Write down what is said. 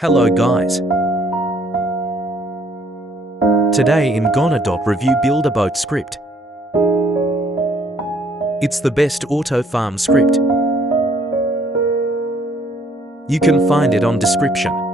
Hello guys. Today in Gonadop review build a boat script. It's the best auto farm script. You can find it on description.